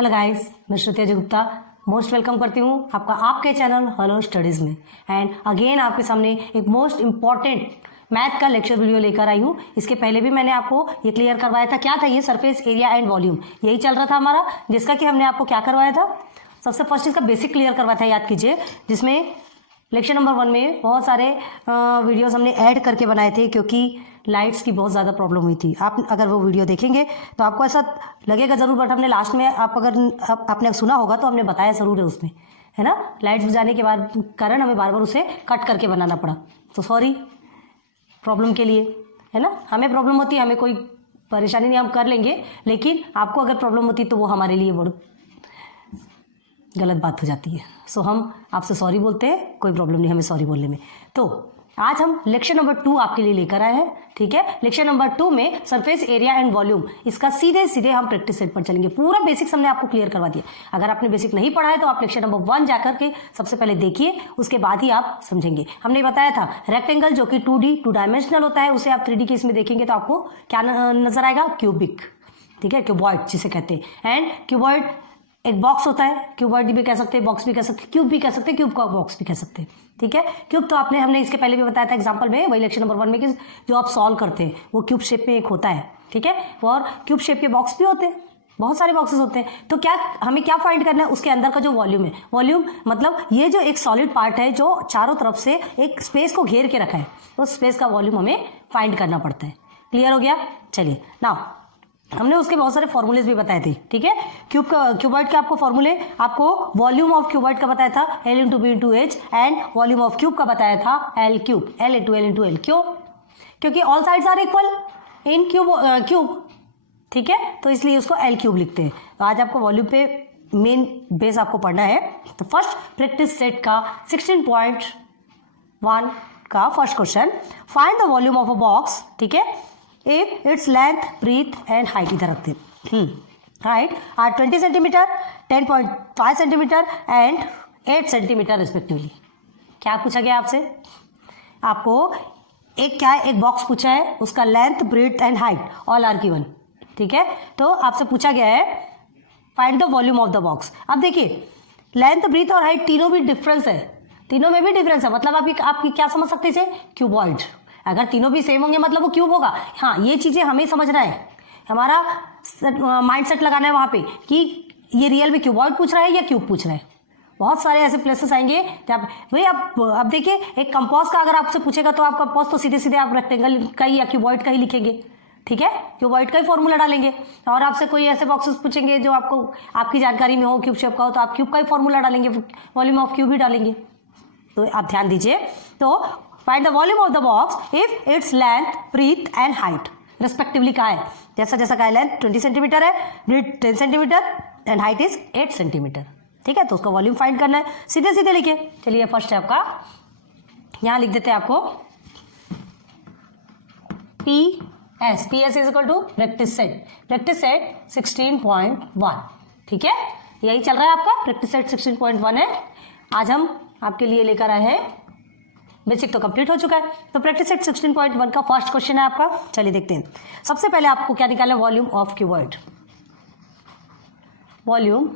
Hello guys, मैं श्रुति Ajay Gupta most welcome करती हूँ आपका आपके चैनल हेलो स्टडीज़ में। एंड अगेन आपके सामने एक मोस्ट इम्पॉर्टेंट मैथ का लेक्चर वीडियो लेकर आई हूँ। इसके पहले भी मैंने आपको ये क्लियर करवाया था। क्या था ये? सरफेस एरिया एंड वॉल्यूम, यही चल रहा था हमारा, जिसका कि हमने आपको क्या करवाया था, सबसे फर्स्ट इसका बेसिक क्लियर करवाया था, याद कीजिए, जिसमें लेक्चर नंबर 1 में बहुत सारे वीडियोस हमने ऐड करके बनाए थे क्योंकि लाइट्स की बहुत ज़्यादा प्रॉब्लम हुई थी। आप अगर वो वीडियो देखेंगे तो आपको ऐसा लगेगा ज़रूर, बट हमने लास्ट में आपने सुना होगा तो हमने बताया ज़रूर है उसमें, है ना। लाइट्स बुझाने के बाद कारण हमें बार बार उसे कट करके बनाना पड़ा, तो सॉरी प्रॉब्लम के लिए, है ना। हमें प्रॉब्लम होती है, हमें कोई परेशानी नहीं, हम कर लेंगे, लेकिन आपको अगर प्रॉब्लम होती तो वो हमारे लिए बहुत गलत बात हो जाती है। सो हम आपसे सॉरी बोलते हैं, कोई प्रॉब्लम नहीं हमें सॉरी बोलने में। तो आज हम लेक्चर नंबर 2 आपके लिए लेकर आए हैं, ठीक है। लेक्चर नंबर 2 में सरफेस एरिया एंड वॉल्यूम, इसका सीधे सीधे हम प्रैक्टिस सेट पर चलेंगे। पूरा बेसिक्स हमने आपको क्लियर करवा दिया। अगर आपने बेसिक नहीं पढ़ा है तो आप लेक्चर नंबर 1 जाकर के सबसे पहले देखिए, उसके बाद ही आप समझेंगे। हमने बताया था रेक्टेंगल जो कि 2D 2 डायमेंशनल होता है, उसे आप 3D के इसमें देखेंगे तो आपको क्या नजर आएगा? क्यूबिक, ठीक है, क्यूबॉइड जिसे कहते हैं। एंड क्यूबॉइड एक बॉक्स होता है, क्यूबॉइड भी कह सकते हैं, बॉक्स भी कह सकते हैं, क्यूब भी कह सकते हैं, क्यूब का बॉक्स भी कह सकते हैं, ठीक है। क्यूब तो हमने इसके पहले भी बताया था एग्जांपल में, वही लेक्चर नंबर 1 में, कि जो आप सॉल्व करते हैं वो क्यूब शेप में एक होता है, ठीक है। और क्यूब शेप के बॉक्स भी होते हैं, बहुत सारे बॉक्सेस होते हैं। तो क्या हमें क्या फाइंड करना है? उसके अंदर का जो वॉल्यूम है, वॉल्यूम मतलब ये जो एक सॉलिड पार्ट है जो चारों तरफ से एक स्पेस को घेर के रखा है, उस स्पेस का वॉल्यूम हमें फाइंड करना पड़ता है। क्लियर हो गया? चलिए नाउ हमने उसके बहुत सारे फॉर्मूलेज भी बताए थे, ठीक है। क्यूबॉइड के आपको फॉर्मूले, आपको वॉल्यूम ऑफ क्यूबॉइड का बताया था L into B into H, and volume of cube का बताया था L cube, L into L into L। क्यों? क्योंकि all sides are equal in cube, ठीक है, तो इसलिए उसको L क्यूब लिखते हैं। तो आज आपको वॉल्यूम पे मेन बेस आपको पढ़ना है। तो फर्स्ट प्रैक्टिस सेट का 16.1 का first question, find the volume of a box, ठीक है, if its length, breadth and height इधर रखते हैं, height are 20 centimetre, 10.5 centimetre and 8 centimetre respectively. क्या पूछा गया आपसे? आपको एक बॉक्स पूछा है, उसका length, breadth and height all are given, ठीक है। तो आपसे पूछा गया है find the volume of the box. अब देखिए लेंथ, ब्रेड्थ और हाइट तीनों भी डिफरेंस है, तीनों में भी डिफरेंस है, मतलब आप क्या समझ सकते हैं इसे? क्यूबॉइड। अगर तीनों भी सेम होंगे मतलब वो क्यूब होगा। हाँ, ये चीजें हमें समझना है, हमारा माइंड सेट लगाना है वहां पे कि ये रियल में क्यूबॉइड पूछ रहा है या क्यूब पूछ रहा है। बहुत सारे ऐसे प्लेसेस आएंगे जब भाई अब देखिए, एक कंपास का अगर आपसे पूछेगा तो आप कंपास तो सीधे सीधे आप रेक्टेंगल का ही या क्यूबॉइड का ही लिखेंगे, ठीक है, क्यूबॉइड का ही फॉर्मूला डालेंगे। और आपसे कोई ऐसे बॉक्सेस पूछेंगे जो आपको आपकी जानकारी में हो, क्यूब शेप का हो, तो आप क्यूब का ही फॉर्मूला डालेंगे, वॉल्यूम ऑफ क्यूब ही डालेंगे। तो आप ध्यान दीजिए। तो find the volume of the box if its length, breadth and height respectively का है। जैसा का है, लेंथ 20 सेंटीमीटर है, breadth 10 centimetre and height is 8 centimetre, ठीक है। तो उसका वॉल्यूम फाइंड करना है, सीधे सीधे लिखिए। चलिए फर्स्ट है आपका, यहां लिख देते हैं आपको PS is equal to practice set 16.1, ठीक है। यही चल रहा है आपका प्रैक्टिस सेट 16.1 है। आज हम आपके लिए लेकर आए हैं, बेसिक तो कंप्लीट हो चुका है। तो प्रैक्टिस सेट 16.1 का फर्स्ट क्वेश्चन है आपका। चलिए देखते हैं। सबसे पहले आपको क्या निकालना है? Volume of cuboid. Volume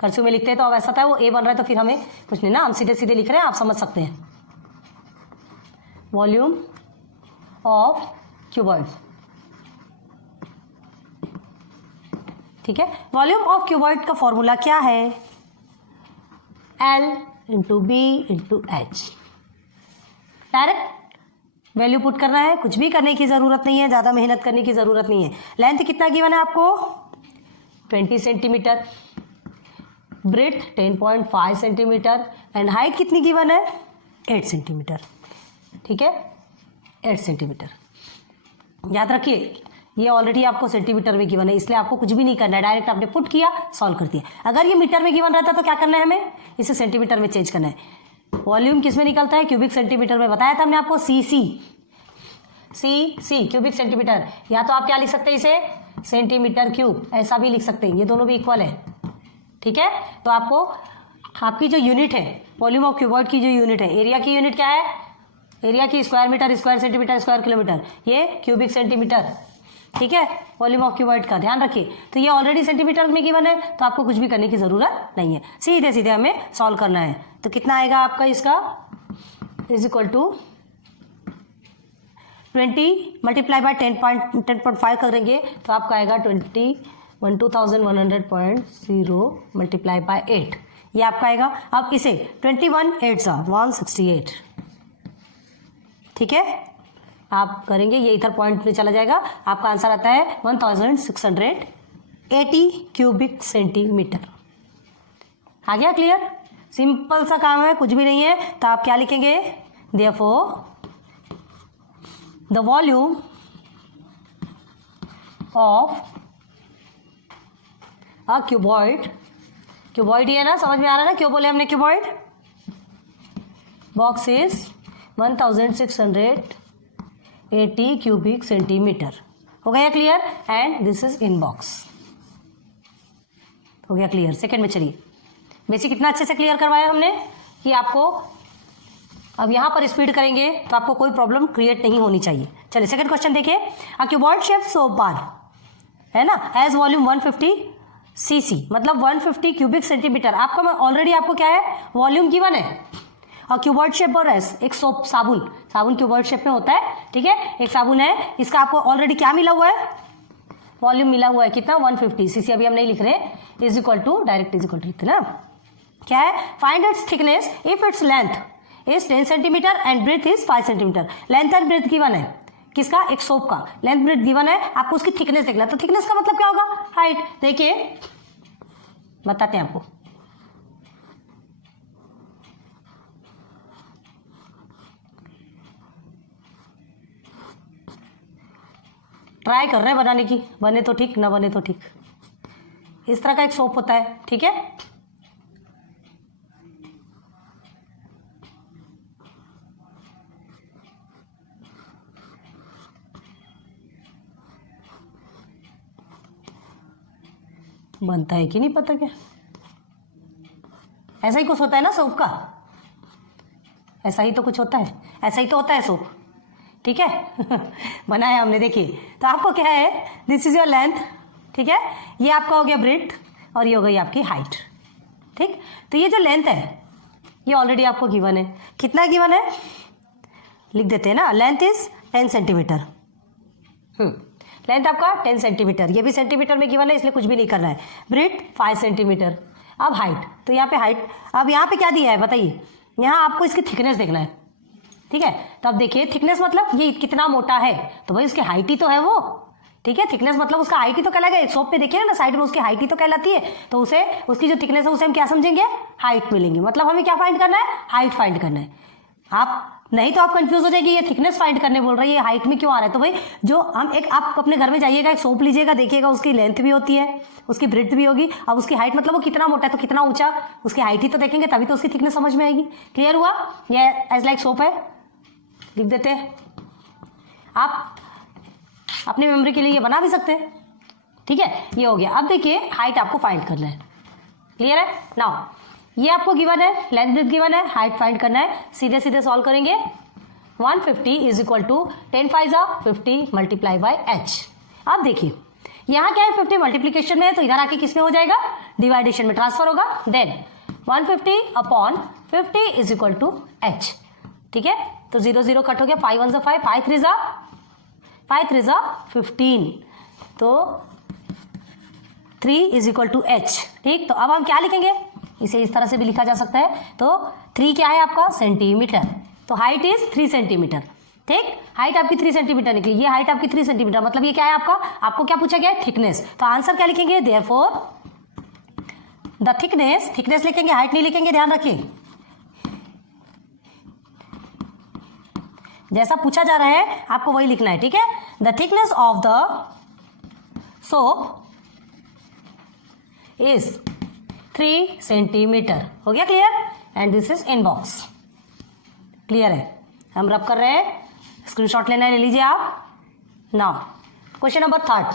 cursive में लिखते हैं तो अब ऐसा था, वो ए बन रहा है तो फिर हमें कुछ नहीं ना, हम सीधे सीधे लिख रहे हैं, आप समझ सकते हैं। वॉल्यूम ऑफ क्यूबॉइड, ठीक है। वॉल्यूम ऑफ क्यूबॉइड का फॉर्मूला क्या है? L into B into H. Direct value put करना है, कुछ भी करने की जरूरत नहीं है, ज्यादा मेहनत करने की जरूरत नहीं है। लेंथ कितना गिवन है आपको? 20 centimetre, breadth 10.5 centimetre and height कितनी गिवन है? 8 सेंटीमीटर, ठीक है, 8 सेंटीमीटर। याद रखिए ये ऑलरेडी आपको सेंटीमीटर में गिवन है, इसलिए आपको कुछ भी नहीं करना है, डायरेक्ट आपने पुट किया, सॉल्व कर दिया। अगर ये मीटर में गिवन रहता तो क्या करना है हमें? इसे सेंटीमीटर में चेंज करना है। वॉल्यूम किस में निकलता है? क्यूबिक सेंटीमीटर में। बताया था हमने आपको सी क्यूबिक सेंटीमीटर। या तो आप क्या लिख सकते हैं इसे? सेंटीमीटर क्यूब, ऐसा भी लिख सकते हैं, ये दोनों भी इक्वल है, ठीक है। तो आपको आपकी जो यूनिट है वॉल्यूम ऑफ क्यूबॉइड की जो यूनिट है, एरिया की यूनिट क्या है? एरिया की square metre, square centimetre, square kilometre, ये क्यूबिक सेंटीमीटर, ठीक है, वॉल्यूम ऑफ क्यूबॉइड का ध्यान रखिए। तो ये ऑलरेडी सेंटीमीटर में गिवन है, तो आपको कुछ भी करने की जरूरत नहीं है, सीधे सीधे हमें सॉल्व करना है। तो कितना आएगा आपका इसका, is equal to 20 multiply by 10.5 करेंगे तो आपका आएगा 2100.0 मल्टीप्लाई बाय 8, ये आपका आएगा। अब इसे 21 8 168, ठीक है, आप करेंगे, ये इधर पॉइंट में चला जाएगा, आपका आंसर आता है 1680 क्यूबिक सेंटीमीटर। आ गया क्लियर? सिंपल सा काम है, कुछ भी नहीं है। तो आप क्या लिखेंगे, therefore the volume of a cuboid, cuboid ही है ना, समझ में आ रहा है ना, क्यों बोले हमने cuboid, box is 1680 cubic centimetre. हो गया clear? And this is in box. हो गया क्लियर? सेकंड में चलिए, बेसिक कितना अच्छे से क्लियर करवाया हमने कि आपको अब यहां पर स्पीड करेंगे तो आपको कोई प्रॉब्लम क्रिएट नहीं होनी चाहिए। चलिए सेकंड क्वेश्चन देखिए, a cuboid shape soap bar है ना, हैज वॉल्यूम 150 cc, मतलब 150 क्यूबिक सेंटीमीटर। आपका ऑलरेडी आपको क्या है, वॉल्यूम गिवन है। और क्यूबॉइड शेप पर है एक सोप, साबुन, साबुन क्यूबॉइड शेप में होता है, ठीक है, एक साबुन है, इसका आपको ऑलरेडी क्या मिला हुआ है, वॉल्यूम मिला हुआ है, कितना, 150 cc। अभी हम नहीं लिख रहे, is equal to, direct is equal to लिखते ना, क्या है, find its thickness if its length is 10 centimetre and breadth is 5 centimetre. Length and breadth given है, किसका, एक सोप का लेंथ ब्रेथ गिवन है, आपको उसकी थिकनेस देखना है। तो थिकनेस का मतलब क्या होगा, हाइट। देखिए बताते हैं आपको, ट्राई कर रहे हैं बनाने की, बने तो ठीक, ना बने तो ठीक। इस तरह का एक सोप होता है, ठीक है, बनता है कि नहीं पता क्या, ऐसा ही कुछ होता है ना सोप का, ऐसा ही तो कुछ होता है, ऐसा ही तो होता है सोप, ठीक है बनाया हमने। देखिए तो आपको क्या है, दिस इज योर लेंथ, ठीक है, ये आपका हो गया ब्रेथ और ये हो गई आपकी हाइट, ठीक। तो ये जो लेंथ है ये ऑलरेडी आपको गिवन है, कितना गिवन है लिख देते हैं ना, लेंथ इज 10 सेंटीमीटर। लेंथ आपका 10 सेंटीमीटर, ये भी सेंटीमीटर में गिवन है इसलिए कुछ भी नहीं करना है। Breath 5 centimetre. अब हाइट, तो यहाँ पे हाइट, अब यहाँ पे क्या दिया है बताइए, यहाँ आपको इसकी थिकनेस देखना है, ठीक है। तो अब देखिए थिकनेस मतलब ये कितना मोटा है, तो भाई उसकी हाइट ही तो है वो, ठीक है। थिकनेस मतलब उसका हाइट ही तो कहलाएगा। एक सोप पे देखिए ना साइड में, उसकी हाइट ही तो कहलाती है, तो उसे उसकी जो थिकनेस है उसे हम क्या समझेंगे, हाइट मिलेंगे। मतलब हमें क्या फाइंड करना है, हाइट फाइंड करना है। आप नहीं तो आप कंफ्यूज हो जाएगी, ये थिकनेस फाइंड करने बोल रही है, ये हाइट में क्यों आ रहा है। तो भाई जो हम एक, आप अपने घर में जाइएगा, एक सोप लीजिएगा, देखिएगा उसकी लेंथ भी होती है, उसकी ब्रेथ भी होगी, अब उसकी हाइट मतलब वो कितना मोटा है तो कितना ऊंचा, उसकी हाइट ही तो देखेंगे तभी तो उसकी थिकनेस समझ में आएगी। क्लियर हुआ? ये एज लाइक सोप है, लिख देते हैं। आप अपनी मेमोरी के लिए ये बना भी सकते हैं, ठीक है। ये हो गया। अब देखिए हाइट आपको फाइंड करना है, क्लियर है। नाउ ये आपको गिवन है, लेंथ ब्रेथ गिवन है, हाइट फाइंड करना है। सीधे सीधे सॉल्व करेंगे। 150 is equal to 10 5 50 multiply by h। अब देखिए यहाँ क्या है, 50 मल्टीप्लीकेशन में है तो इधर आके किस में हो जाएगा, डिवाइडेशन में ट्रांसफर होगा। Then 150 upon 50 is equal to h, ठीक है। तो 0 0 कट हो गया, 5 1 5, 5 3 15, तो 3 इज इक्वल टू h, ठीक। तो अब हम क्या लिखेंगे, इसे इस तरह से भी लिखा जा सकता है। तो 3 क्या है आपका, सेंटीमीटर, तो हाइट इज 3 सेंटीमीटर, ठीक। हाइट आपकी 3 सेंटीमीटर निकली, ये हाइट आपकी 3 सेंटीमीटर, मतलब ये क्या है आपका, आपको क्या पूछा गया है, थिकनेस। तो आंसर क्या लिखेंगे, देयरफॉर द थिकनेस, थिकनेस लिखेंगे, हाइट नहीं लिखेंगे, ध्यान रखिए। जैसा पूछा जा रहा है आपको वही लिखना है, ठीक है। The thickness of the soap is 3 centimetre. हो गया clear? And this is in box. Clear है? हम रब कर रहे हैं, स्क्रीनशॉट लेना है, ले लीजिए आप। Now question number 3।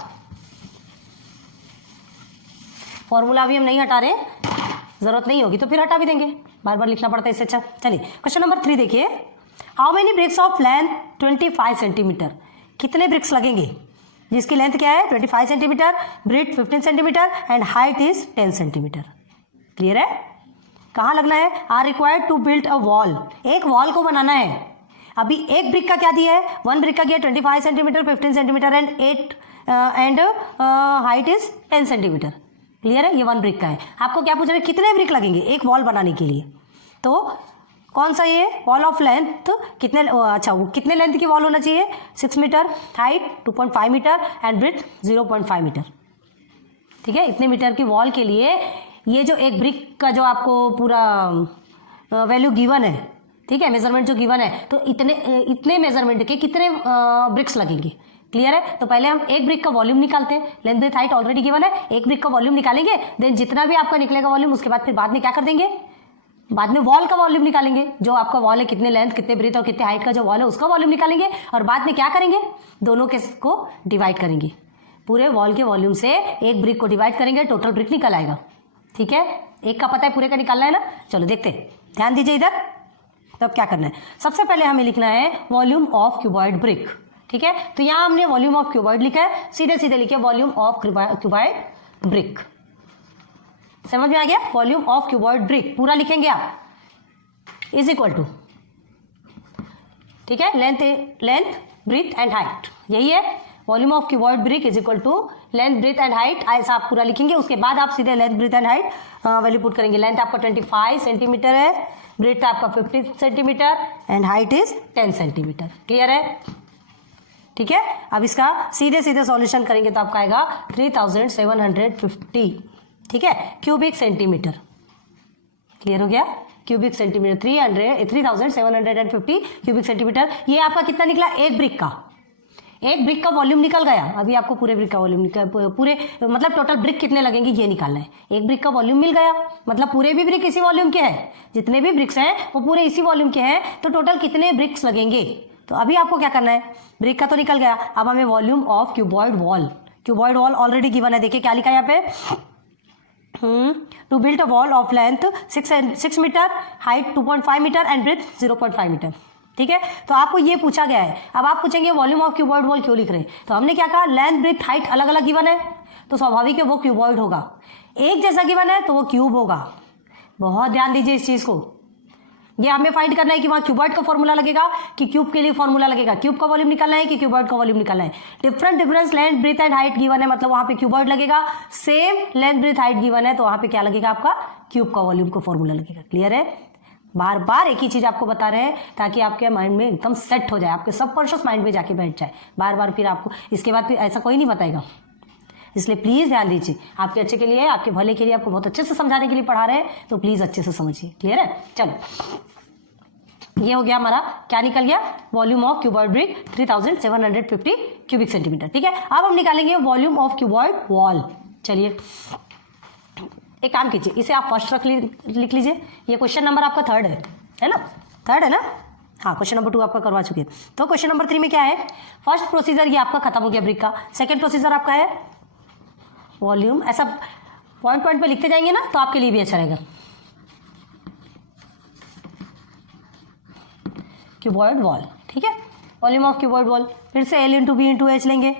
फॉर्मूला भी हम नहीं हटा रहे, जरूरत नहीं होगी तो फिर हटा भी देंगे, बार बार लिखना पड़ता है इससे अच्छा। चलिए क्वेश्चन नंबर 3 देखिए। How many bricks of length 25 centimetre, कितने ब्रिक्स लगेंगे जिसकी लेंथ क्या है 25 centimetre, breadth 15 centimetre and height is 10 centimetre. Clear है? कहाँ लगना है? Are required to build a wall, एक वॉल को बनाना है। अभी एक ब्रिक का क्या दिया है? वन ब्रिक का दिया 25 centimetre, 15 centimetre and height is 10 centimetre. Clear है? ये वन ब्रिक का है। आपको क्या पूछ रहे हैं? कितने ब्रिक लगेंगे एक वॉल बनाने के लिए? तो कौन सा ये वॉल ऑफ लेंथ कितने, अच्छा वो कितने लेंथ की वॉल होना चाहिए? 6 metre, height 2.5 metre and breadth 0.5 metre. ठीक है, इतने मीटर की वॉल के लिए ये जो एक ब्रिक का जो आपको पूरा वैल्यू गिवन है, ठीक है, मेजरमेंट जो गिवन है, तो इतने मेजरमेंट के कितने ब्रिक्स लगेंगे? क्लियर है? तो पहले हम एक ब्रिक का वॉल्यूम निकालते हैं। Length breadth height already given है, एक ब्रिक का वॉल्यूम निकालेंगे, देन जितना भी आपका निकलेगा वॉल्यूम, उसके बाद फिर बाद में क्या कर देंगे? बाद में वॉल का वॉल्यूम निकालेंगे। जो आपका वॉल है, कितने लेंथ, कितने ब्रेथ और कितने हाइट का जो वॉल है, उसका वॉल्यूम निकालेंगे और बाद में क्या करेंगे? दोनों के को डिवाइड करेंगे। पूरे वॉल के वॉल्यूम से एक ब्रिक को डिवाइड करेंगे, टोटल ब्रिक निकल आएगा। ठीक है, एक का पता है, पूरे का निकालना है ना। चलो देखते हैं, ध्यान दीजिए इधर। तो अब क्या करना है? सबसे पहले हमें लिखना है वॉल्यूम ऑफ क्यूबॉइड ब्रिक। ठीक है, तो यहां हमने वॉल्यूम ऑफ क्यूबॉइड लिखा है, सीधे सीधे लिखे वॉल्यूम ऑफ क्यूबॉइड ब्रिक। समझ में आ गया? वॉल्यूम ऑफ क्यूबॉइड ब्रिक पूरा लिखेंगे आप, इज इक्वल टू, ठीक है, लेंथ ब्रेथ एंड हाइट, यही है volume of cuboid brick is equal to length breadth and height. ऐसा आप पूरा लिखेंगे। उसके बाद आप सीधे length breadth and height value put करेंगे। लेंथ आपका 25 सेंटीमीटर है, ब्रेथ आपका 50 centimetre and height is 10 centimetre. Clear है? ठीक है, अब इसका सीधे सीधे सॉल्यूशन करेंगे तो आपका आएगा 3750, ठीक है, क्यूबिक सेंटीमीटर। क्लियर हो गया? Cubic centimetre 3750 cubic centimetre. ये आपका कितना निकला? एक ब्रिक का, एक ब्रिक का वॉल्यूम निकल गया। अभी आपको पूरे ब्रिक का वॉल्यूम पूरे मतलब टोटल ब्रिक कितने लगेंगे ये निकालना है। एक ब्रिक का वॉल्यूम मिल गया, मतलब पूरे भी ब्रिक इसी वॉल्यूम के हैं, जितने भी ब्रिक्स हैं वो पूरे इसी वॉल्यूम के हैं, तो टोटल कितने ब्रिक्स लगेंगे। तो अभी आपको क्या करना है? ब्रिक का तो निकल गया, अब हमें volume of cuboid wall, cuboid wall already given है। देखिए क्या लिखा है यहाँ पे, to build a wall of length 6 metre, height 2.5 metre and breadth 0.5 metre. ठीक है, तो आपको ये पूछा गया है। अब आप पूछेंगे वॉल्यूम ऑफ क्यूबॉइड वॉल क्यों लिख रहे हैं? तो हमने क्या कहा, लेंथ ब्रेथ हाइट अलग अलग गिवन है, तो स्वाभाविक है वो क्यूबॉइड होगा। एक जैसा गिवन है तो वो क्यूब होगा। बहुत ध्यान दीजिए इस चीज को। ये हमें फाइंड करना है कि वहां क्यूबॉइड का फॉर्मूला लगेगा कि क्यूब के लिए फॉर्मूला लगेगा। क्यूब का वॉल्यूम निकालना है कि क्यूबॉइड का वॉल्यूम निकालना है। Difference length breadth and height given है, मतलब वहां पे क्यूबॉइड लगेगा। Same length breadth height given है तो वहां पे क्या लगेगा? आपका क्यूब का वॉल्यूम का फॉर्मूला लगेगा। क्लियर है? बार बार एक ही चीज आपको बता रहे हैं ताकि आपके माइंड में एकदम सेट हो जाए, आपके सबकॉन्शियस माइंड में जाके बैठ जाए। बार बार फिर आपको इसके बाद फिर ऐसा कोई नहीं बताएगा। इसलिए प्लीज ध्यान दीजिए, आपके अच्छे के लिए, आपके भले के लिए, आपको बहुत अच्छे से समझाने के लिए पढ़ा रहे हैं, तो प्लीज अच्छे से समझिए। क्लियर है? चलो, ये हो गया हमारा, क्या निकल गया? Volume of cuboid brick 3750 cubic centimetre. ठीक है, अब हम निकालेंगे वॉल्यूम ऑफ क्यूबॉइड वॉल। चलिए एक काम कीजिए, इसे आप फर्स्ट लिख लीजिए। ये क्वेश्चन नंबर आपका थर्ड है ना? थर्ड है ना? हाँ, क्वेश्चन नंबर 2 आपका करवा चुके हैं। तो क्वेश्चन नंबर 3 में क्या है? फर्स्ट प्रोसीजर ये आपका खत्म हो गया ब्रिक का। सेकंड प्रोसीजर आपका है वॉल्यूम। ऐसा पॉइंट पॉइंट पे लिखते जाएंगे ना तो आपके लिए भी अच्छा रहेगा। क्यूबॉइड वॉल, ठीक है, वॉल्यूम ऑफ क्यूबॉइड वॉल। फिर से L into B into H लेंगे।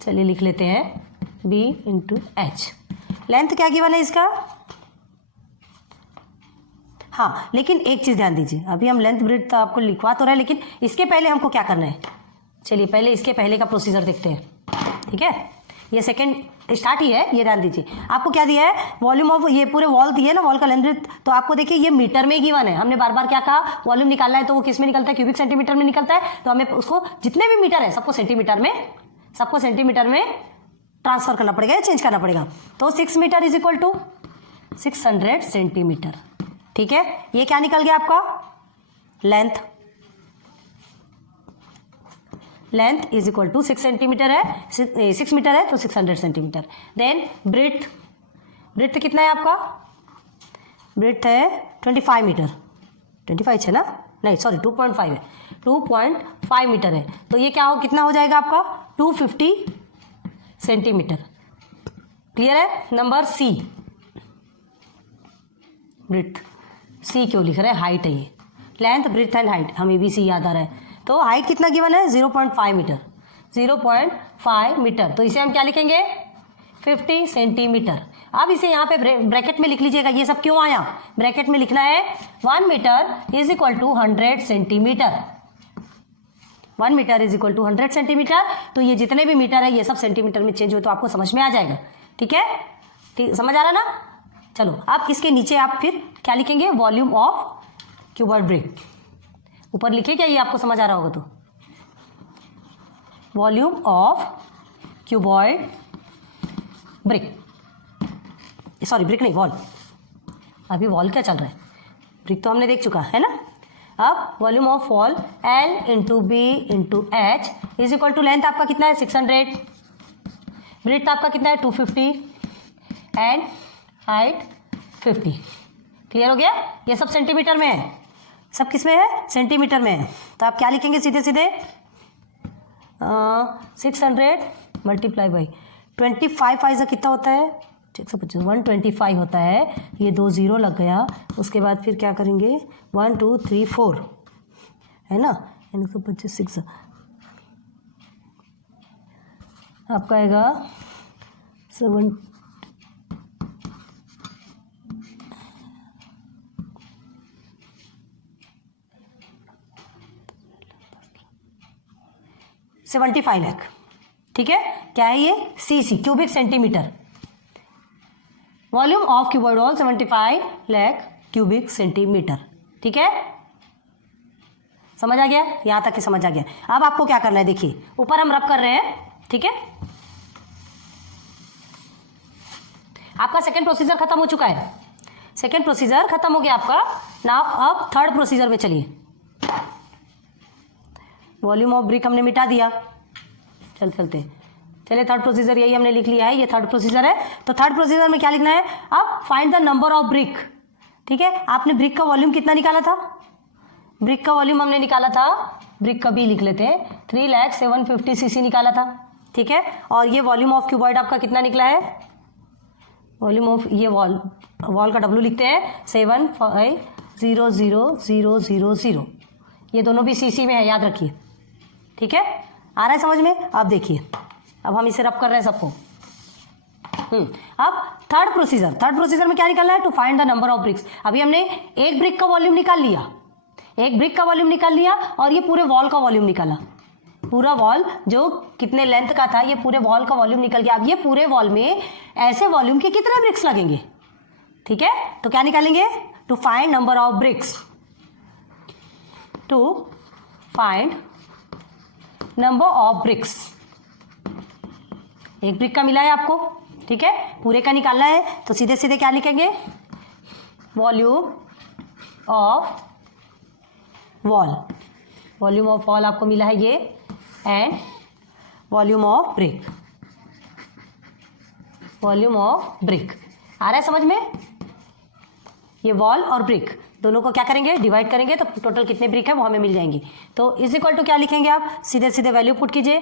चलिए लिख लेते हैं B इंटू एच। लेंथ क्या गिवन है इसका? हाँ, लेकिन एक चीज ध्यान दीजिए, अभी हम लेंथ ब्रेथ तो आपको लिखवा तो रहे, लेकिन इसके पहले हमको क्या करना है? चलिए पहले इसके पहले का प्रोसीजर देखते हैं। ठीक है, ये सेकंड स्टार्ट ही है, ये ध्यान दीजिए। आपको क्या दिया है? वॉल्यूम ऑफ, ये पूरे वॉल दिए ना, वॉल का लेंथ ब्रेथ, तो आपको देखिए ये मीटर में गिवन है। हमने बार बार क्या कहा, वॉल्यूम निकालना है तो वो किस में निकलता है? क्यूबिक सेंटीमीटर में निकलता है। तो हमें उसको जितने भी मीटर है सबको सेंटीमीटर में ट्रांसफर करना पड़ेगा या चेंज करना पड़ेगा। तो 6 metre is equal to 600 centimetre. ठीक है, ये क्या निकल गया आपका? Length is equal to 6 centimetre है, 6 मीटर है तो 600 सेंटीमीटर। देन ब्रेथ कितना है आपका? ब्रेथ है 25 मीटर। 25 है ना? नहीं सॉरी 2.5 है, 2.5 मीटर है। तो ये क्या हो, कितना हो जाएगा आपका? 250 सेंटीमीटर। क्लियर है? Number C, breadth. सी क्यों लिख रहे हैं? हाइट है ये। लेंथ ब्रेथ एंड हाइट, हमें भी सी याद आ रहा है। तो हाइट कितना गिवन है? 0.5 मीटर। 0.5 मीटर। तो इसे हम क्या लिखेंगे 50 सेंटीमीटर। अब इसे यहाँ पे ब्रैकेट में लिख लीजिएगा। ये सब क्यों आया, ब्रैकेट में लिखना है 1 metre is equal to 100 centimetre. 1 metre is equal to 100 centimetre. तो ये जितने भी मीटर है ये सब सेंटीमीटर में चेंज हुए तो आपको समझ में आ जाएगा। ठीक है, ठीक, समझ आ रहा ना। चलो अब इसके नीचे आप फिर क्या लिखेंगे, वॉल्यूम ऑफ क्यूबॉइड ब्रिक। ऊपर लिखे क्या, ये आपको समझ आ रहा होगा। तो volume of cuboid brick, sorry brick नहीं, वॉल। अभी वॉल क्या चल रहा है, ब्रिक तो हमने देख चुका है ना। अब volume of wall L into B into H is equal to length आपका कितना है 600, ब्रेड्थ आपका कितना है 250 एंड हाइट 50। क्लियर हो गया। ये सब सेंटीमीटर में है, सब किस में है, सेंटीमीटर में है। तो आप क्या लिखेंगे सीधे सीधे 600 मल्टीप्लाई बाई 25 फाइव कितना होता है 625, 125 होता है। ये 2 0 लग गया। उसके बाद फिर क्या करेंगे 1 2 3 4 है ना, 125 6 आपका आएगा 7 75 लाख। ठीक है, क्या है ये CC, cubic centimetre. Volume of cuboid wall 75 lakh cubic centimetre. ठीक है, समझ आ गया, यहां तक के समझ आ गया। अब आपको क्या करना है, देखिए ऊपर हम रब कर रहे हैं। ठीक है, आपका सेकेंड प्रोसीजर खत्म हो चुका है, सेकेंड प्रोसीजर खत्म हो गया आपका। नाउ अब थर्ड प्रोसीजर में चलिए। वॉल्यूम ऑफ ब्रिक हमने मिटा दिया, चलिए थर्ड प्रोसीजर यही हमने लिख लिया है, ये थर्ड प्रोसीजर है। तो थर्ड प्रोसीजर में क्या लिखना है, अब find the number of brick. ठीक है, आपने ब्रिक का वॉल्यूम कितना निकाला था, ब्रिक का वॉल्यूम हमने निकाला था, ब्रिक का भी लिख लेते हैं 3,750 cc निकाला था। ठीक है, और ये वॉल्यूम ऑफ क्यूबॉइड आपका कितना निकला है, वॉल्यूम ऑफ ये वॉल का W लिखते हैं 7500000। ये दोनों भी सीसी में है, याद रखिए। ठीक है, आ रहा है समझ में। अब देखिए, अब हम इसे रब कर रहे हैं सबको। अब थर्ड प्रोसीजर में क्या निकालना है, to find the number of bricks. अभी हमने एक ब्रिक का वॉल्यूम निकाल लिया, एक ब्रिक का वॉल्यूम निकाल लिया, और ये पूरे वॉल का वॉल्यूम निकाला। पूरा वॉल जो कितने लेंथ का था, ये पूरे वॉल का वॉल्यूम निकल गया। अब ये पूरे वॉल में ऐसे वॉल्यूम के कितने ब्रिक्स लगेंगे। ठीक है, तो क्या निकालेंगे, to find number of bricks, to find number of bricks. एक ब्रिक का मिला है आपको, ठीक है, पूरे का निकालना है। तो सीधे सीधे क्या लिखेंगे, volume of wall, volume of wall आपको मिला है ये, and volume of brick, volume of brick. आ रहा है समझ में। ये वॉल और ब्रिक दोनों को क्या करेंगे, डिवाइड करेंगे, तो टोटल कितने ब्रिक है वो हमें मिल जाएंगी। तो इज इक्वल टू क्या लिखेंगे आप, सीधे सीधे वैल्यू पुट कीजिए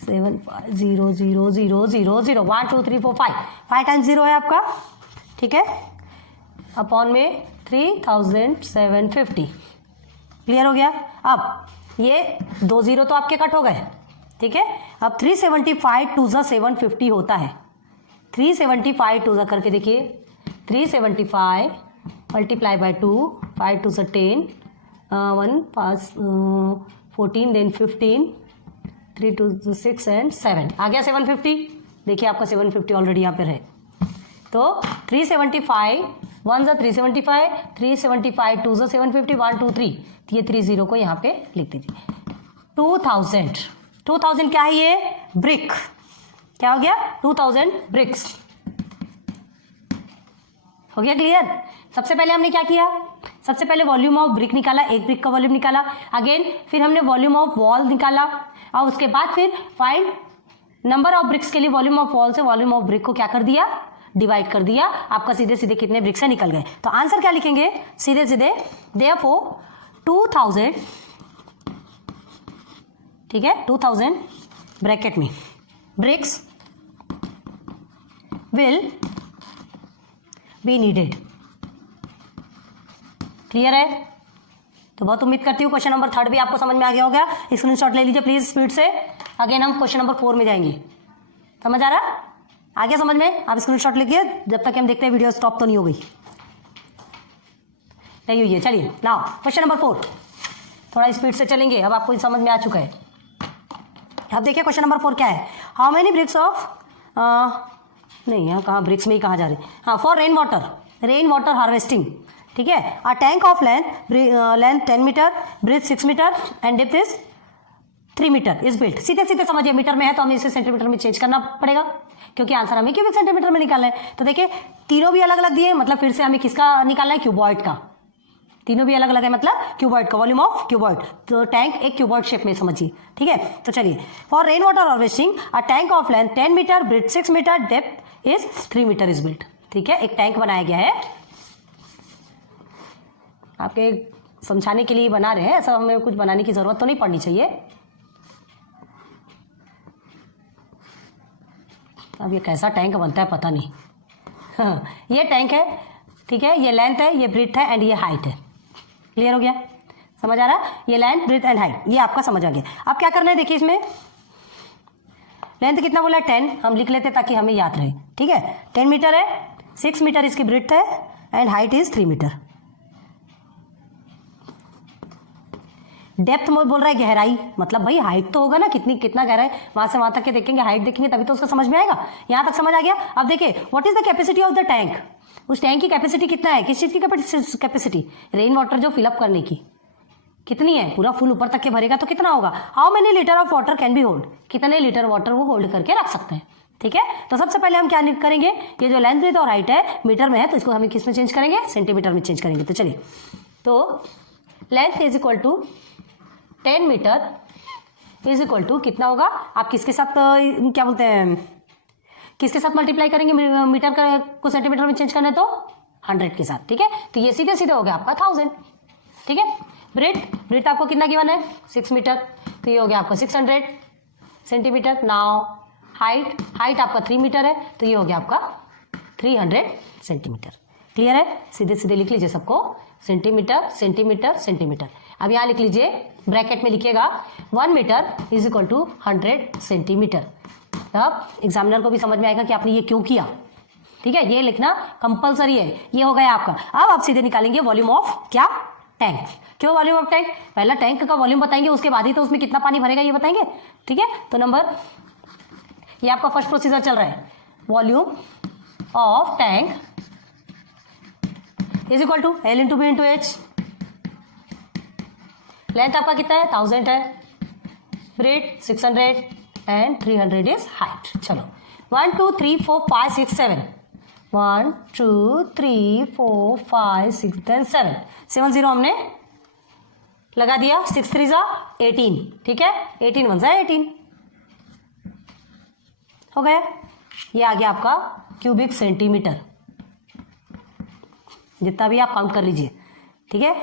7500000 1 2 3 4 5 टाइम्स 0 है आपका। ठीक है, अपॉन में 3750। क्लियर हो गया। अब ये 2 0 तो आपके कट हो गए। ठीक है, अब 375 2 750 होता है। 375 2 करके देखिए, 375 मल्टीप्लाई बाय 2, 5 2 10, 1 5 14 देन 15, 3 2 6 एंड 7 आ गया 750। देखिए आपका 750 ऑलरेडी यहाँ पर है। तो 375 1 ज़ा 375, 375 2 ज़ा 750, 1 2 3, ये 3 0 को यहाँ पे लिख दीजिए। 2000 क्या है, ये ब्रिक। क्या हो गया, 2000 ब्रिक्स। हो गया क्लियर। सबसे पहले हमने क्या किया, सबसे पहले वॉल्यूम ऑफ ब्रिक निकाला, एक ब्रिक का वॉल्यूम निकाला। अगेन फिर हमने वॉल्यूम ऑफ वॉल निकाला, और उसके बाद फिर फाइंड नंबर ऑफ ब्रिक्स के लिए वॉल्यूम ऑफ वॉल से वॉल्यूम ऑफ ब्रिक को क्या कर दिया, डिवाइड कर दिया। आपका सीधे सीधे कितने ब्रिक्स से निकल गए। तो आंसर क्या लिखेंगे, सीधे सीधे देयरफॉर 2000, ठीक है, 2000 ब्रैकेट में BRICS will be needed. Clear है। तो बहुत उम्मीद करती हूँ क्वेश्चन नंबर 3 भी आपको समझ में आ गया होगा। स्क्रीनशॉट ले लीजिए प्लीज स्पीड से। अगेन हम क्वेश्चन नंबर 4 में जाएंगे। समझ आ रहा? आ गया समझ में? आप स्क्रीनशॉट लिखिए जब तक हम देखते हैं वीडियो स्टॉप तो नहीं हो गई, नहीं हुई है। चलिए नाउ क्वेश्चन नंबर 4, थोड़ा स्पीड से चलेंगे। अब आपको समझ में आ चुका है। अब देखिए क्वेश्चन नंबर 4 क्या है। हाउ मेनी ब्रिक्स ऑफ नहीं यहाँ कहाँ ब्रिक्स में ही कहाँ जा रहे हैं। हाँ, फॉर रेन वाटर हार्वेस्टिंग, ठीक है। A tank of length 10 metre, breadth 6 metre and depth is 3 metre is built. सीधे सीधे समझिए, मीटर में है तो हमें इसे सेंटीमीटर में चेंज करना पड़ेगा क्योंकि आंसर हमें क्यूबिक सेंटीमीटर में निकालना है। तो देखिए तीनों भी अलग अलग दिए, मतलब फिर से हमें किसका निकालना है, क्यूबॉइड का। तीनों भी अलग अलग है मतलब क्यूबॉइड का, वॉल्यूम ऑफ क्यूबॉइड। तो टैंक एक क्यूबॉइड शेप में समझिए, ठीक है। तो चलिए, for rain water harvesting a tank of length 10 metre, breadth 6 metre, depth is 3 metre is built. ठीक है, एक टैंक बनाया गया है, आपके समझाने के लिए बना रहे हैं, ऐसा हमें कुछ बनाने की जरूरत तो नहीं पड़नी चाहिए। अब ये कैसा टैंक बनता है पता नहीं। हाँ, ये टैंक है, ठीक है, ये लेंथ है, ये ब्रेथ है एंड ये हाइट है। क्लियर हो गया? समझ आ रहा? ये लेंथ, ब्रेथ एंड हाइट, ये आपका समझ आ गया। अब क्या करना है, देखिए इसमें लेंथ कितना बोला है 10, हम लिख लेते ताकि हमें याद रहे, ठीक है। 10 मीटर है, 6 मीटर इसकी ब्रेथ है and height is 3 metre. Depth में बोल रहा है गहराई, मतलब भाई हाइट तो होगा ना, कितना गहरा है, वहां से वहां तक के देखेंगे, हाइट देखेंगे तभी तो उसका समझ में आएगा। यहां तक समझ आ गया। अब देखिए what is the capacity of the tank, उस टैंक की कैपेसिटी कितना है, किस चीज की कैपेसिटी, रेन वाटर जो फिलअप करने की कितनी है, पूरा फुल ऊपर तक के भरेगा तो कितना होगा। How many litre of water can be hold, कितने लीटर वाटर वो होल्ड करके रख सकते हैं, ठीक है। तो सबसे पहले हम क्या करेंगे, ये जो लेंथ ब्रेथ और हाइट है मीटर में है तो इसको हमें किस में चेंज करेंगे, सेंटीमीटर में चेंज करेंगे। तो चलिए, तो length is equal to 10 metre is equal to कितना होगा, आप किसके साथ क्या बोलते हैं, किसके साथ मल्टीप्लाई करेंगे, मीटर को सेंटीमीटर में चेंज करना है तो 100 के साथ, ठीक है। तो ये सीधे सीधे हो गया आपका 1000, ठीक है। ब्रेथ आपको कितना गिवन है 6 मीटर, तो ये हो गया आपका 600 सेंटीमीटर। नाउ हाइट आपका 3 मीटर है तो ये हो गया आपका 300 सेंटीमीटर। क्लियर है? सीधे सीधे लिख लीजिए सबको, सेंटीमीटर सेंटीमीटर सेंटीमीटर। अब यहाँ लिख लीजिए, ब्रैकेट में लिखिएगा 1 metre is equal to 100 centimetre. तब एग्जामिनर को भी समझ में आएगा कि आपने ये क्यों किया, ठीक है। ये लिखना कंपलसरी है। ये हो गया आपका। अब आप सीधे निकालेंगे वॉल्यूम ऑफ क्या, टैंक। क्यों वॉल्यूम ऑफ टैंक, पहला टैंक का वॉल्यूम बताएंगे, उसके बाद ही तो उसमें कितना पानी भरेगा ये बताएंगे, ठीक है। तो नंबर, ये आपका फर्स्ट प्रोसीजर चल रहा है, volume of tank is equal to L into B into H. Length आपका कितना है 1000 है, ब्रेथ 600 एंड 300 इज हाइट। चलो 1 2 3 4 5 6 7 1 2 3 4 5 6 10 7 7 0 हमने लगा दिया, 6 3 जा 18, ठीक है, 18 1 जा 18 हो गया। ये आ गया आपका क्यूबिक सेंटीमीटर, जितना भी आप काउंट कर लीजिए, ठीक है,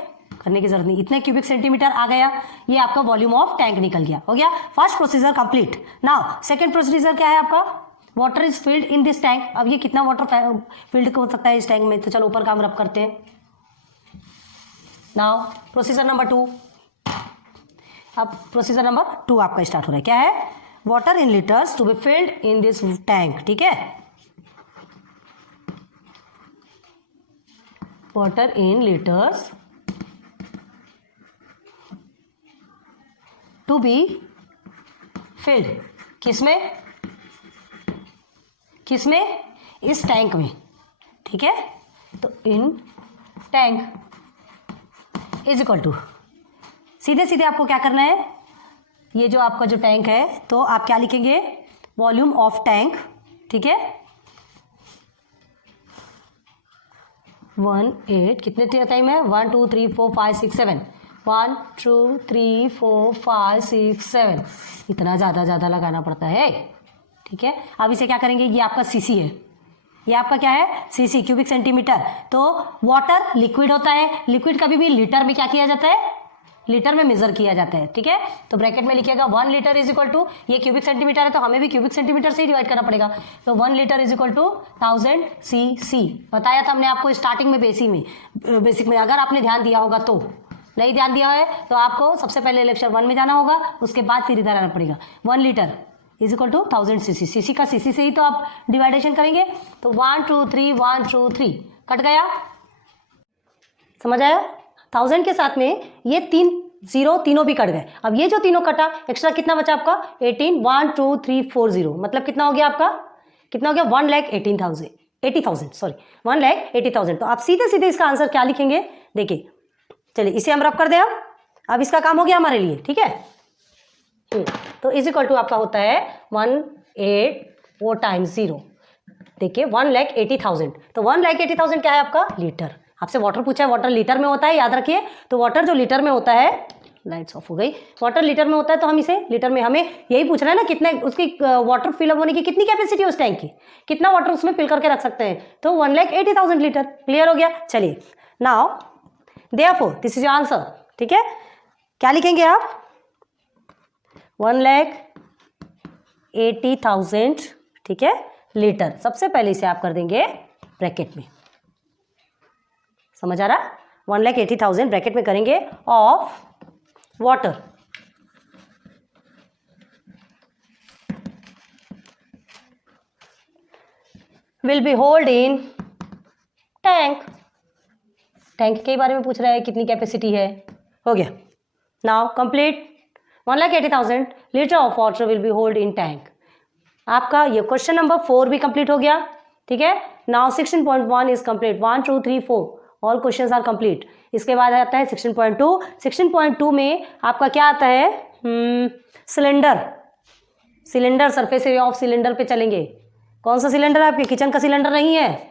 करने की जरूरत नहीं, इतने क्यूबिक सेंटीमीटर आ गया। ये आपका वॉल्यूम ऑफ टैंक निकल गया, हो गया first procedure complete. Now second procedure क्या है आपका, water is filled in this tank. अब ये कितना वाटर फिल्ड हो सकता है इस टैंक में, तो चलो ऊपर काम रब करते हैं। नाउ प्रोसीजर नंबर 2, अब प्रोसीजर नंबर 2 आपका स्टार्ट हो रहा है। क्या है, water in litres to be filled in this tank, ठीक है, water in litres to be filled, किसमें इस टैंक में, ठीक है। तो in tank is equal to, सीधे सीधे आपको क्या करना है, ये जो आपका जो टैंक है तो आप क्या लिखेंगे, वॉल्यूम ऑफ टैंक, ठीक है, 18 कितने टाइम है, 1 2 3 4 5 6 7 1 2 3 4 5 6 7, इतना ज़्यादा लगाना पड़ता है, ठीक है। अब इसे क्या करेंगे, ये आपका सीसी है, ये आपका क्या है सीसी, क्यूबिक सेंटीमीटर। तो वाटर लिक्विड होता है, लिक्विड कभी भी लीटर में क्या किया जाता है, लीटर में मेजर किया जाता है, ठीक है। तो ब्रैकेट में लिखिएगा 1 लीटर इज इक्वल टू, ये क्यूबिक सेंटीमीटर है तो हमें भी क्यूबिक सेंटीमीटर से ही डिवाइड करना पड़ेगा। तो 1 litre is equal to 1000 cc। बताया था हमने आपको स्टार्टिंग में बेसिक में, अगर आपने ध्यान दिया होगा तो, नहीं ध्यान दिया है तो आपको सबसे पहले लेक्चर 1 में जाना होगा, उसके बाद फिर इधर आना पड़ेगा। 1 litre is equal to 1000 CC, CC का सीसी से ही तो आप डिवाइडेशन करेंगे। तो 1 2 3 1 2 3 कट गया, समझ आया। 1000 के साथ में ये 3 0 तीनों भी कट गए। अब ये जो तीनों कटा, एक्स्ट्रा कितना बचा आपका 18, 1 2 3 4 0, मतलब कितना हो गया आपका, कितना हो गया 1,80,000 सॉरी 1,80,000। तो आप सीधे सीधे इसका आंसर क्या लिखेंगे, देखिए चलिए इसे हम रब कर दें। अब इसका काम हो गया हमारे लिए, ठीक है। तो इज इक्वल टू आपका होता है 184 टाइम्स 0, देखिए 1,80,000। तो 1,80,000 क्या है आपका, लीटर। आपसे वाटर पूछा है, वाटर लीटर में होता है, याद रखिए। तो वाटर जो लीटर में होता है, लाइट्स ऑफ हो गई, वाटर लीटर में होता है तो हम इसे लीटर में, हमें यही पूछना है ना कितने उसकी वाटर फिलअप होने की कितनी कैपेसिटी है उस टैंक की, कितना वाटर उसमें फिल करके रख सकते हैं। तो 1,80,000 लीटर। क्लियर हो गया। चलिए now therefore this is your answer, ठीक है। क्या लिखेंगे आप, 1,80,000, ठीक है, लीटर। सबसे पहले इसे आप कर देंगे ब्रैकेट में, समझ आ रहा, 1,80,000 ब्रैकेट में करेंगे of water, will be hold in tank. Tank के बारे में पूछ रहा है, कितनी कैपेसिटी है, हो गया। Now complete, 1,80,000 litre of water will be hold in tank. आपका ये क्वेश्चन नंबर 4 भी कंप्लीट हो गया, ठीक है। Now 16.1 is complete, 1 2 3 4 all questions are complete. इसके बाद आता है 16.2। 16.2 में आपका क्या आता है, cylinder, cylinder surface area of cylinder पे चलेंगे। कौन सा सिलेंडर है आपके, किचन का सिलेंडर नहीं है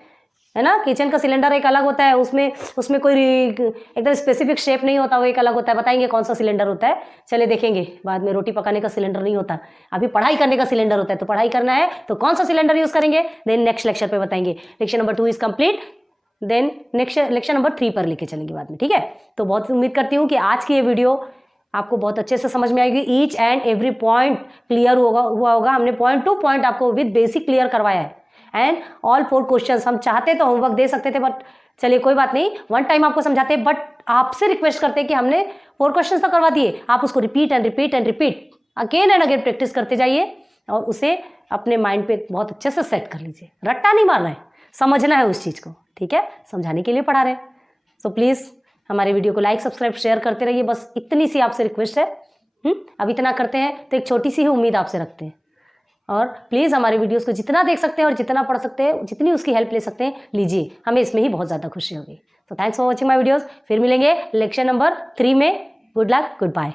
ना। किचन का सिलेंडर एक अलग होता है, उसमें कोई एकदम स्पेसिफिक शेप नहीं होता, वो एक अलग होता है। बताएंगे कौन सा सिलेंडर होता है, चले देखेंगे बाद में। रोटी पकाने का सिलेंडर नहीं होता, अभी पढ़ाई करने का सिलेंडर होता है। तो पढ़ाई करना है तो कौन सा सिलेंडर यूज करेंगे, देन नेक्स्ट लेक्चर पे बताएंगे। Lecture number 2 is complete, then next lecture number 3 पर लेके चलेंगे बाद में, ठीक है। तो बहुत उम्मीद करती हूँ कि आज की ये वीडियो आपको बहुत अच्छे से समझ में आएगी। Each and every point clear हुआ होगा। हमने पॉइंट टू पॉइंट आपको विद बेसिक क्लियर करवाया है। एंड ऑल 4 क्वेश्चंस, हम चाहते तो होमवर्क दे सकते थे, बट चलिए कोई बात नहीं, 1 टाइम आपको समझाते, बट आपसे रिक्वेस्ट करते कि हमने 4 क्वेश्चंस तो करवा दिए, आप उसको repeat and repeat and repeat again and again practice करते जाइए और उसे अपने माइंड पे बहुत अच्छे से सेट कर लीजिए। रट्टा नहीं मारना है, समझना है उस चीज़ को, ठीक है। समझाने के लिए पढ़ा रहे। सो प्लीज़ हमारे वीडियो को लाइक सब्सक्राइब शेयर करते रहिए, बस इतनी सी आपसे रिक्वेस्ट है। अब इतना करते हैं तो एक छोटी सी ही उम्मीद आपसे रखते हैं। और प्लीज़ हमारे वीडियोस को जितना देख सकते हैं और जितना पढ़ सकते हैं, जितनी उसकी हेल्प ले सकते हैं लीजिए, हमें इसमें ही बहुत ज़्यादा खुशी होगी। तो thanks for watching my videos. फिर मिलेंगे लेक्चर नंबर 3 में। Good luck, good bye.